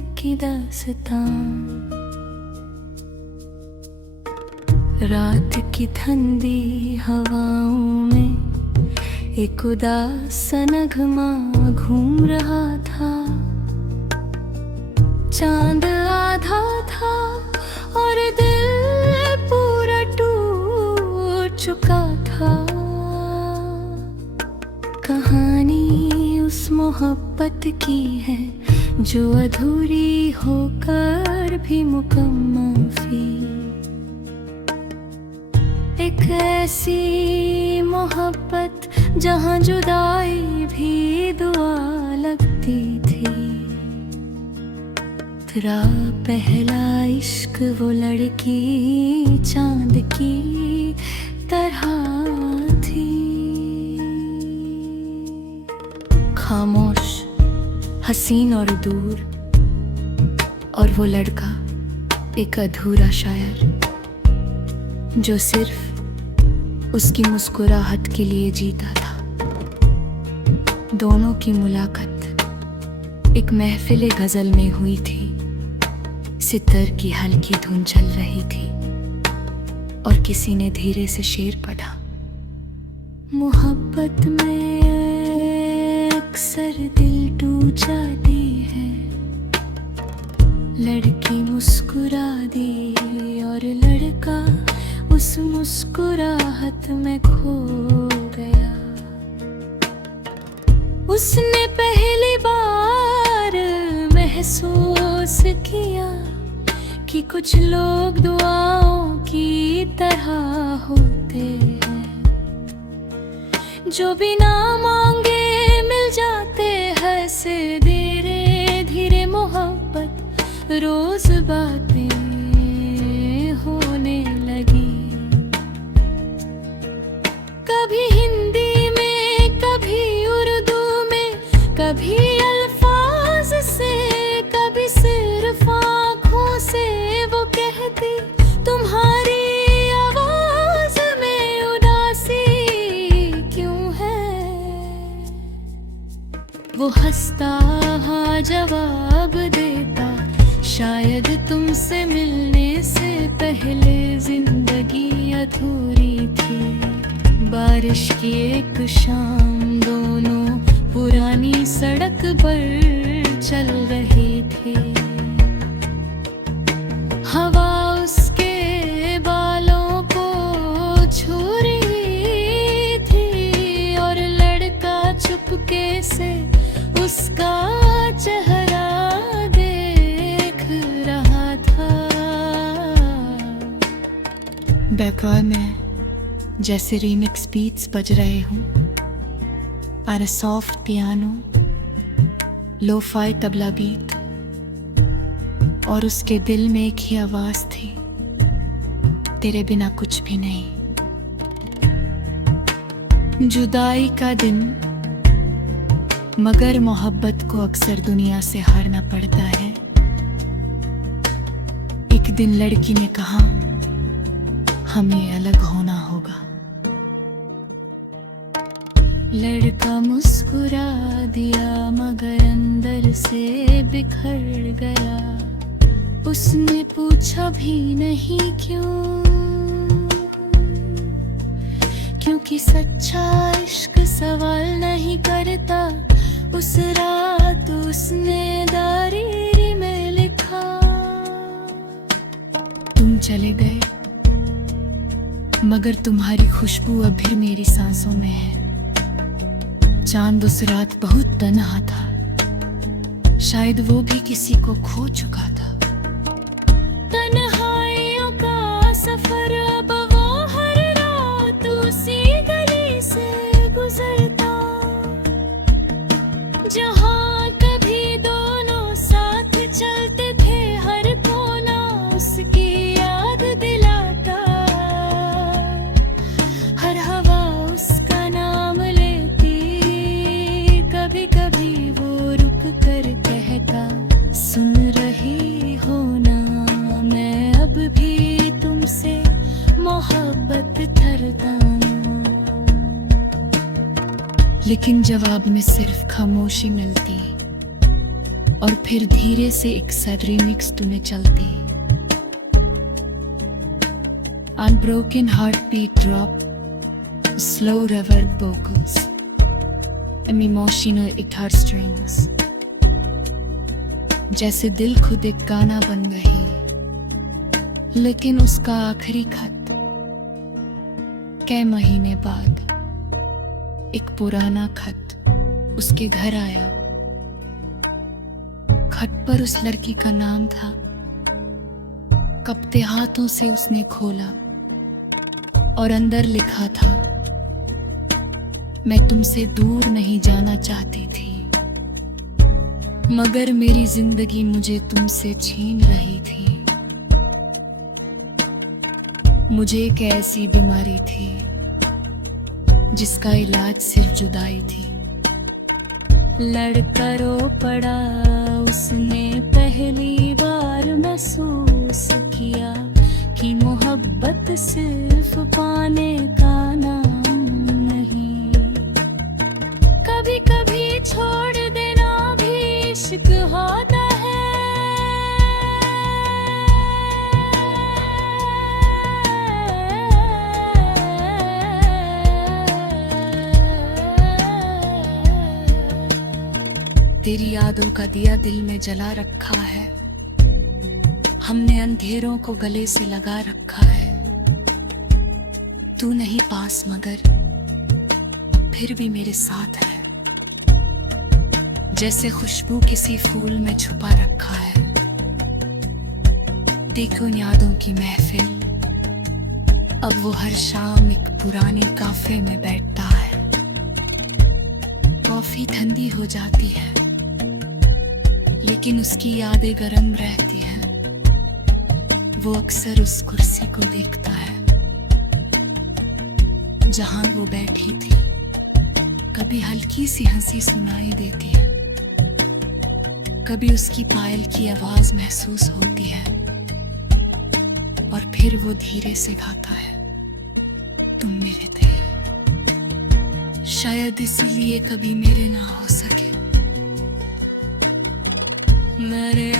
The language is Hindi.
की दास्तां। रात की ठंडी हवाओं में एक उदास सा नगमा घूम रहा था। चांद आधा था और दिल पूरा टूट चुका था। कहानी उस मोहब्बत की है जो अधूरी होकर भी मुकम्मल थी। एक ऐसी मोहब्बत जहां जुदाई भी दुआ लगती थी। तेरा पहला इश्क वो लड़की चांद की तरह थी। खामोश, हसीन और दूर, और वो लड़का एक अधूरा शायर जो सिर्फ उसकी मुस्कुराहट के लिए जीता था। दोनों की मुलाकात एक महफिल गजल में हुई थी। सितार की हल्की धुन चल रही थी और किसी ने धीरे से शेर पढ़ा। मोहब्बत में अक्सर दिल टूट जाती है। लड़की मुस्कुरा दी और लड़का उस मुस्कुराहट में खो गया। उसने पहली बार महसूस किया कि कुछ लोग दुआओं की तरह होते हैं, जो बिना मांगे मिल जाते हैं। से धीरे धीरे मोहब्बत रोज बातें होने लगी। कभी हिंदी में, कभी उर्दू में, कभी अल्फाज से, कभी सिर्फ आँखों से वो कहती, तुम्हारी आवाज में उदासी क्यों है। वो हंसता हाँ जवाब देता, शायद तुमसे मिलने से पहले जिंदगी अधूरी थी। बारिश की एक शाम दोनों पुरानी सड़क पर चल रही थी। हवा उसके बालों को छू रही थी और लड़का चुपके से उसका चेहरा देख रहा था। बैकग्राउंड में जैसे रीमिक्स बीट्स बज रहे हों, और soft piano, lo-fi tabla beat, और उसके दिल में एक ही आवाज थी, तेरे बिना कुछ भी नहीं। जुदाई का दिन, मगर मोहब्बत को अक्सर दुनिया से हारना पड़ता है। एक दिन लड़की ने कहा, हमें अलग होना होगा। लड़का मुस्कुरा दिया मगर अंदर से बिखर गया। उसने पूछा भी नहीं क्यों, क्योंकि सच्चा इश्क सवाल नहीं करता। उस रात उसने डायरी में लिखा, तुम चले गए मगर तुम्हारी खुशबू अब भी मेरी सांसों में है। चांद उस रात बहुत तन्हा था, शायद वो भी किसी को खो चुका था। तन्हाइयों का सफर अब वो हर रात उसी गली से गुजरता, जहाँ कभी दोनों साथ चलते थे। हर कोना उसकी याद दिलाता, हर हवा उसका नाम लेती। कभी कभी वो रुक कर कहता, सुन रही हो ना, मैं अब भी तुमसे मोहब्बत करता हूँ। लेकिन जवाब में सिर्फ खामोशी मिलती। और फिर धीरे से एक सैड रिमिक्स तूने चलती। Unbroken heartbeat drop, slow reverb vocals, emotional guitar strings, जैसे दिल खुद एक गाना बन गई। लेकिन उसका आखिरी खत कई महीने बाद एक पुराना खत उसके घर आया। खत पर उस लड़की का नाम था। कपते हाथों से उसने खोला और अंदर लिखा था, मैं तुमसे दूर नहीं जाना चाहती थी, मगर मेरी जिंदगी मुझे तुमसे छीन रही थी। मुझे एक ऐसी बीमारी थी जिसका इलाज सिर्फ जुदाई थी। लड़का रो पड़ा, उसने पहली बार महसूस किया कि मोहब्बत सिर्फ पाने का नाम नहीं। कभी कभी छोड़ देना भी इश्क होता है। तेरी यादों का दिया दिल में जला रखा है, हमने अंधेरों को गले से लगा रखा है। तू नहीं पास मगर फिर भी मेरे साथ है, जैसे खुशबू किसी फूल में छुपा रखा है। देखो उन यादों की महफिल, अब वो हर शाम एक पुरानी काफे में बैठता है। कॉफी ठंडी हो जाती है लेकिन उसकी यादें गर्म रहती हैं। वो अक्सर उस कुर्सी को देखता है जहां वो बैठी थी। कभी हल्की सी हंसी सुनाई देती है, कभी उसकी पायल की आवाज महसूस होती है, और फिर वो धीरे से गाता है, तुम मेरे थे, शायद इसीलिए कभी मेरे ना हो सके। मेरे